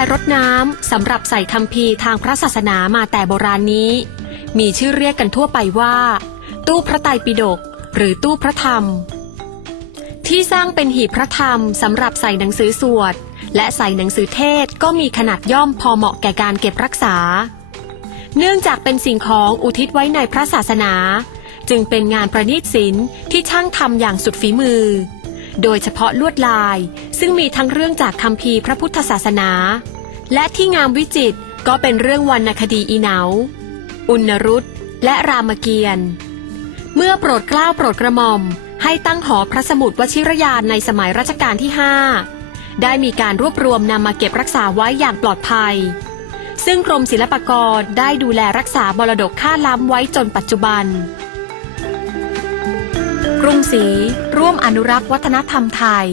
ลายรดน้ำสำหรับใส่คัมภีทางพระศาสนามาแต่โบราณนี้ มีชื่อเรียกกันทั่วไปว่า ตู้พระไตรปิฎกหรือตู้พระธรรม ที่สร้างเป็นหีบพระธรรมสำหรับใส่หนังสือสวด และใส่หนังสือเทศก็มีขนาดย่อมพอเหมาะแก่การเก็บรักษา เนื่องจากเป็นสิ่งของอุทิศไว้ในพระศาสนา จึงเป็นงานประณีตศิลป์ที่ช่างทำอย่างสุดฝีมือ โดยเฉพาะลวดลาย ซึ่งมีทั้งเรื่องจากคัมภีร์พระพุทธศาสนา และที่งามวิจิตรก็เป็นเรื่องวรรณคดีอีเหนาอุณรุตและรามเกียรติ์เมื่อโปรดเกล้าโปรดกระหม่อม ให้ตั้งหอพระสมุดวชิรยานในสมัยรัชกาลที่ 5 ได้มีการรวบรวมนำมาเก็บรักษาไว้อย่างปลอดภัย ซึ่งกรมศิลปากรได้ดูแลรักษามรดกค่าล้ำไว้จนปัจจุบัน กรุงศรีร่วมอนุรักษ์วัฒนธรรมไทย